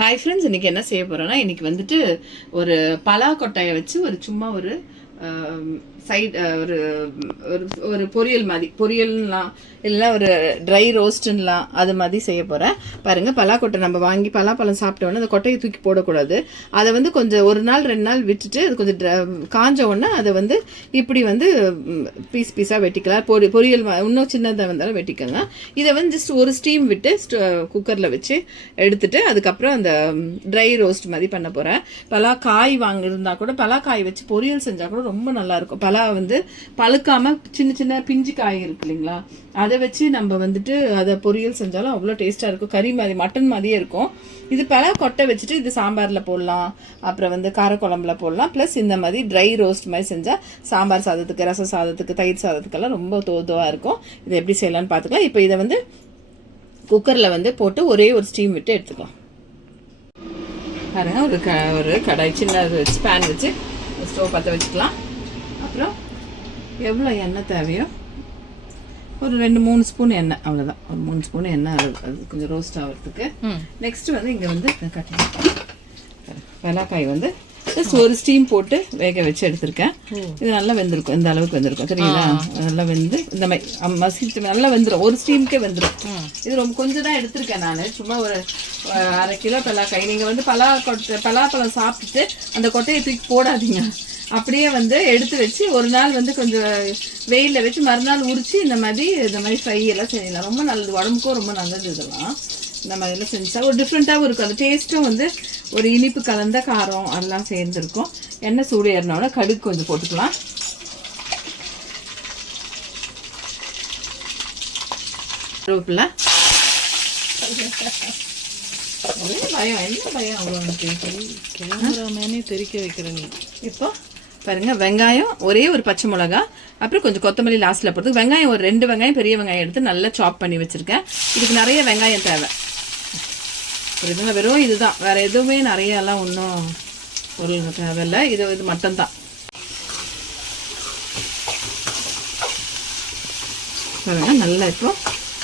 Hi friends, இன்றைக்கி என்ன செய்ய போகிறோன்னா, இன்றைக்கி வந்துட்டு ஒரு பலாக்கொட்டையை வச்சு ஒரு சும்மா ஒரு சைட் ஒரு ஒரு ஒரு பொரியல் மாதிரி, பொரியல்லாம் இல்லைன்னா ஒரு ட்ரை ரோஸ்ட்டுலாம் அது மாதிரி செய்ய போகிறேன். பாருங்கள், பலாக்கொட்டை நம்ம வாங்கி பலாப்பழம் சாப்பிட்டோன்னே அந்த கொட்டையை தூக்கி போடக்கூடாது. அதை வந்து கொஞ்சம் ஒரு நாள் 2 நாள் விட்டுட்டு அது கொஞ்சம் காஞ்ச உடனே அதை வந்து இப்படி வந்து பீஸ் பீஸாக வெட்டிக்கலாம். பொரியல் இன்னும் சின்னதாக வந்தாலும் வெட்டிக்கோங்க. இதை வந்து ஜஸ்ட் ஒரு ஸ்டீம் விட்டு குக்கரில் வச்சு எடுத்துட்டு அதுக்கப்புறம் அந்த ட்ரை ரோஸ்ட் மாதிரி பண்ண போகிறேன். பலாக்காய் வாங்கியிருந்தா கூட பலாக்காய் வச்சு பொரியல் செஞ்சால் கூட ரொம்ப நல்லாயிருக்கும். பலா வந்து பழுக்காமல் சின்ன சின்ன பிஞ்சு காய் இருக்கு இல்லைங்களா, அதை வச்சு நம்ம வந்துட்டு அதை பொரியல் செஞ்சாலும் அவ்வளோ டேஸ்ட்டாக இருக்கும். கறி மாதிரி மட்டன் மாதிரியே இருக்கும். இது பலா கொட்டை வச்சுட்டு இது சாம்பாரில் போடலாம், அப்புறம் வந்து காரக்குழம்புல போடலாம். ப்ளஸ் இந்த மாதிரி ட்ரை ரோஸ்ட் மாதிரி செஞ்சால் சாம்பார் சாதத்துக்கு, ரசம் சாதத்துக்கு, தயிர் சாதத்துக்கெல்லாம் ரொம்ப தோதுவாக இருக்கும். இதை எப்படி செய்யலான்னு பார்த்துக்கலாம். இப்போ இதை வந்து குக்கரில் வந்து போட்டு ஒரே ஒரு ஸ்டீம் விட்டு எடுத்துக்கலாம். பாருங்கள், ஒரு கடாய் சின்ன வச்சு பேன் வச்சு ஸ்டவ் பற்ற வச்சுக்கலாம். அப்புறம் எவ்வளோ எண்ணெய் தேவையோ ஒரு 2-3 ஸ்பூன் எண்ணெய், அவ்வளோதான். ஒரு 3 ஸ்பூன் எண்ணெய் அது கொஞ்சம் ரோஸ்ட் ஆகிறதுக்கு. நெக்ஸ்ட்டு வந்து இங்கே வந்து வெள்ளாக்காய் வந்து ஜஸ்ட் ஒரு ஸ்டீம் போட்டு வேக வச்சு எடுத்திருக்கேன். இது நல்லா வெந்திருக்கும், இந்த அளவுக்கு வெந்திருக்கும், சரிங்களா? நல்லா வெந்து இந்த மாதிரி மசிச்சு நல்லா வெந்துடும், ஒரு ஸ்டீமுக்கே வெந்துடும். இது ரொம்ப கொஞ்சம் தான் எடுத்திருக்கேன் நான், சும்மா ஒரு 1/2 கிலோ பலாக்காய். நீங்கள் வந்து பலாப்பழம் சாப்பிட்டுட்டு அந்த கொட்டையை தூக்கி போடாதீங்க. அப்படியே வந்து எடுத்து வச்சு ஒரு நாள் வந்து கொஞ்சம் வெயிலில் வச்சு மறுநாள் உரிச்சு இந்த மாதிரி ஃப்ரை எல்லாம் செய்யலாம். ரொம்ப நல்லது, உடம்புக்கும் ரொம்ப நல்லது. இதெல்லாம் இந்த மாதிரிலாம் செஞ்சா ஒரு டிஃப்ரெண்ட்டாகவும் இருக்கும். அந்த டேஸ்ட்டும் வந்து ஒரு இனிப்பு கலந்த காரம் அதெல்லாம் சேர்ந்துருக்கும். எண்ணெய் சூடு ஏறினோட கடுகு கொஞ்சம் போட்டுக்கலாம். கருவேப்பிலை. பயம் என்ன பயம், அவ்வளோ கேமராமேனே தெரிக்க வைக்கிற நீ. இப்போ பாருங்க, வெங்காயம் ஒரே ஒரு பச்சை மிளகா, அப்புறம் கொஞ்சம் கொத்தமல்லி லாஸ்ட்டில் போட்டு, வெங்காயம் ஒரு 2 வெங்காயம் பெரிய வெங்காயம் எடுத்து நல்லா சாப் பண்ணி வச்சுருக்கேன். இதுக்கு நிறைய வெங்காயம் தேவை. இதுங்க வெறும் இதுதான், வேறு எதுவுமே நிறையெல்லாம் ஒன்றும் பொருள் தேவையில்லை. இது மட்டும்தான். பாருங்க, நல்லா இப்போ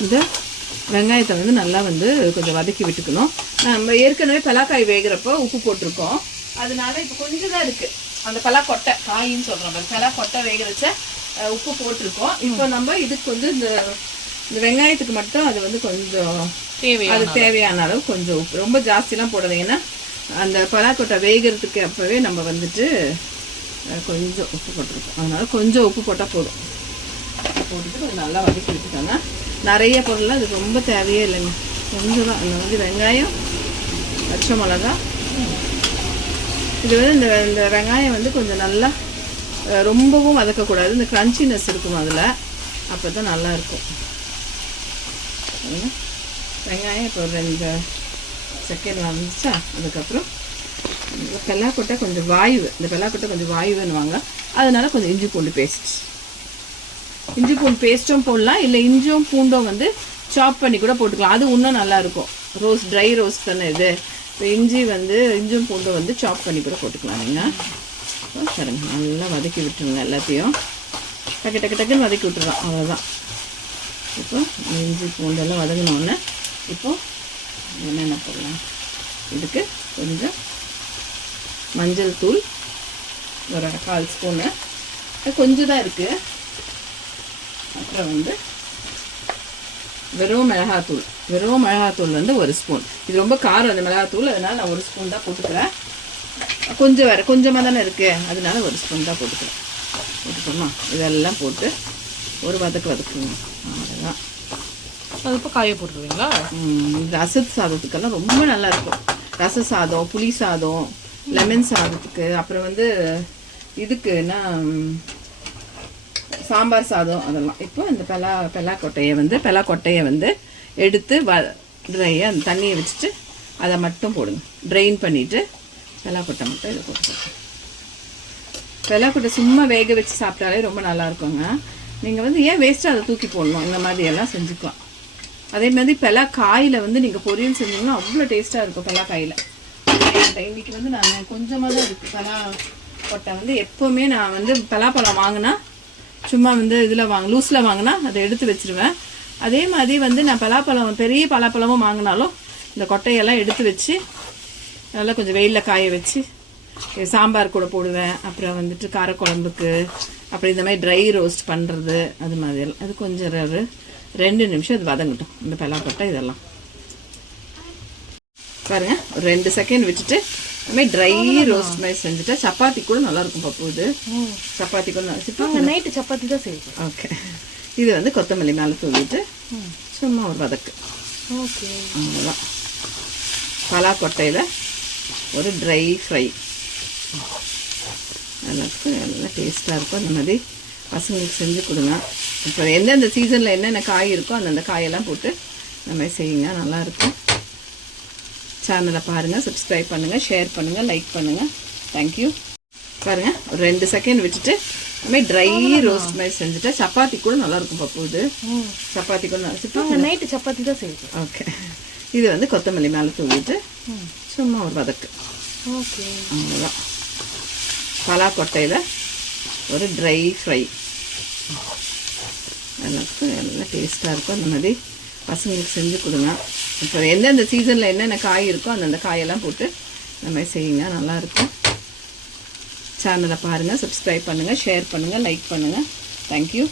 இந்த வெங்காயத்தை வந்து நல்லா வந்து கொஞ்சம் வதக்கி விட்டுக்கணும். நம்ம ஏற்கனவே பலாக்காய் வேகிறப்போ உப்பு போட்டிருக்கோம், அதனால இப்போ கொஞ்சம் தான் இருக்குது. அந்த பலாக்கொட்டை காயின்னு சொல்கிறோம், பலாக்கொட்டை வேக வச்ச உப்பு போட்டிருக்கோம். இப்போ நம்ம இதுக்கு வந்து இந்த வெங்காயத்துக்கு மட்டும் அது வந்து கொஞ்சம் தேவையான அளவு கொஞ்சம் உப்பு, ரொம்ப ஜாஸ்திலாம் போடாதீங்கன்னா அந்த பலாக்கொட்டை வேகிறதுக்கு அப்போவே நம்ம வந்துட்டு கொஞ்சம் உப்பு போட்டிருக்கோம், அதனால கொஞ்சம் உப்பு போட்டால் போதும். போட்டுட்டு நல்லா வதக்கி விட்டுக்கோங்க. நிறைய பொருள்லாம் இது ரொம்ப தேவையே இல்லைங்க, கொஞ்சம் தான். இந்த வந்து வெங்காயம், பச்சை மிளகா, இது வந்து இந்த வெங்காயம் வந்து கொஞ்சம் நல்லா ரொம்பவும் வதக்கக்கூடாது, இந்த க்ரன்ச்சினஸ் இருக்கும் அதில், அப்போ தான் நல்லாயிருக்கும். வெங்காயம் இப்போ 2 செகண்ட் வந்துச்சா, அதுக்கப்புறம் பலாக்கொட்டை கொஞ்சம் வாய்வு, இந்த பலாக்கொட்டை கொஞ்சம் வாய்வுன்னுவாங்க, அதனால கொஞ்சம் இஞ்சி பூண்டு பேஸ்ட்டும் போடலாம், இல்லை இஞ்சியும் பூண்டும் வந்து சாப் பண்ணி கூட போட்டுக்கலாம், அது இன்னும் நல்லாயிருக்கும். ட்ரை ரோஸ்ட் தானே இது. இப்போ இஞ்சும் பூண்டும் வந்து சாப் பண்ணி கூட போட்டுக்கலாம். நீங்கள் சரிங்க, நல்லா வதக்கி விட்டுருங்க, எல்லாத்தையும் டக்குன்னு வதக்கி விட்டுருலாம், அவ்வளோதான். இப்போ இஞ்சி பூண்டெல்லாம் வதங்கினோடனே இப்போது என்னென்ன போடலாம், இதுக்கு கொஞ்சம் மஞ்சள் தூள் ஒரு 1/4 ஸ்பூனு, கொஞ்சம் தான் இருக்குது. அப்புறம் வந்து வெறும் மிளகாத்தூள் வந்து 1 ஸ்பூன். இது ரொம்ப காரம் அந்த மிளகாத்தூள், அதனால் நான் 1 ஸ்பூன் தான் போட்டுக்கிறேன். கொஞ்சமாக தானே இருக்குது, அதனால 1 ஸ்பூன் தான் போட்டுக்கோமா. இதெல்லாம் போட்டு ஒரு வதக்குங்க, அவ்வளோதான். அது இப்போ காய போட்டுருவீங்களா? ரச சாதத்துக்கெல்லாம் ரொம்ப நல்லாயிருக்கும். ரச சாதம், புளி சாதம், லெமன் சாதத்துக்கு, அப்புறம் வந்து இதுக்குன்னா சாம்பார் சாதம், அதெல்லாம். இப்போ இந்த பலாக்கொட்டையை வந்து எடுத்து ட்ரையாக அந்த தண்ணியை வச்சுட்டு அதை மட்டும் போடுங்க. ட்ரெயின் பண்ணிவிட்டு பலாக்கொட்டை மட்டும் இதை போட்டு, பலாக்கொட்டை சும்மா வேக வச்சு சாப்பிட்டாலே ரொம்ப நல்லாயிருக்குங்க. நீங்கள் வந்து ஏன் வேஸ்ட்டாக அதை தூக்கி போடணும், இந்த மாதிரியெல்லாம் செஞ்சுக்கலாம். அதே மாதிரி பலாக்காயில் வந்து நீங்கள் பொரியல் செஞ்சீங்கன்னா அவ்வளோ டேஸ்ட்டாக இருக்கும். பலாக்காயில் இன்றைக்கி வந்து நான் கொஞ்சமாக தான் இருக்குது. பலாக்கொட்டை வந்து எப்போவுமே நான் வந்து பலாப்பழம் வாங்கினா சும்மா வந்து இதில் லூஸில் வாங்கினா அதை எடுத்து வச்சுருவேன். அதே மாதிரி வந்து நான் பெரிய பலாப்பழமும் வாங்கினாலும் இந்த கொட்டையெல்லாம் எடுத்து வச்சு அதெல்லாம் கொஞ்சம் வெயிலில் காய வச்சு சாம்பார் கூட போடுவேன். அப்புறம் வந்துட்டு காரக்குழம்புக்கு, அப்புறம் இந்த மாதிரி ட்ரை ரோஸ்ட் பண்ணுறது, அது மாதிரி அது கொஞ்சம் ஒரு 2 நிமிஷம் அது வதங்கட்டும். இந்த பலாக்கொட்டை இதெல்லாம் பாருங்கள், ஒரு 2 செகண்ட் விட்டுட்டு இந்த மாதிரி ட்ரை ரோஸ்ட் மாதிரி செஞ்சுட்டா சப்பாத்தி கூட நல்லாயிருக்கும் பப்பு. இது சப்பாத்தி கூட நல்லா நைட்டு சப்பாத்தி தான் செய்வோம். ஓகே. இது வந்து கொத்தமல்லி மேலே தூவிட்டு சும்மா ஒரு வதக்கு. ஓகே, அவ்வளோதான். பலாக்கொட்டையில் ஒரு ட்ரை ஃப்ரை எல்லாத்துக்கும் நல்லா டேஸ்ட்டாக இருக்கும். அந்த மாதிரி பசங்களுக்கு செஞ்சு கொடுங்க. இப்போ எந்தெந்த சீசனில் என்னென்ன காய் இருக்கோ அந்தந்த காயெல்லாம் போட்டு இந்த மாதிரி செய்யுங்க, நல்லாயிருக்கும். சேனலை பாருங்கள், சப்ஸ்கிரைப் பண்ணுங்கள், ஷேர் பண்ணுங்கள், லைக் பண்ணுங்கள். தேங்க்யூ. பாருங்கள், ஒரு 2 செகண்ட் விட்டுட்டு இந்த மாதிரி ட்ரை ரோஸ்ட் மாதிரி செஞ்சுட்டா சப்பாத்தி கூட நல்லாயிருக்கும் பப்பு. இது சப்பாத்தி கூட நல்லா நைட்டு சப்பாத்தி தான் செய்வோம். ஓகே. இது வந்து கொத்தமல்லி மேலே தூவிட்டு சும்மா ஒரு வதக்கு. ஓகே, அவ்வளோதான். பலாக்கொட்டையில் ஒரு ட்ரை ஃப்ரை எல்லாத்துக்கும் நல்லா டேஸ்ட்டாக இருக்கும். அந்த மாதிரி பசங்களுக்கு செஞ்சு கொடுங்க. இப்போ எந்தெந்த சீசனில் என்னென்ன காய் இருக்கோ அந்தந்த காயெல்லாம் போட்டு இந்த மாதிரி செய்யுங்க, நல்லாயிருக்கும். சேனலை பாருங்கள், சப்ஸ்கிரைப் பண்ணுங்கள், ஷேர் பண்ணுங்கள், லைக் பண்ணுங்கள். தேங்க்யூ.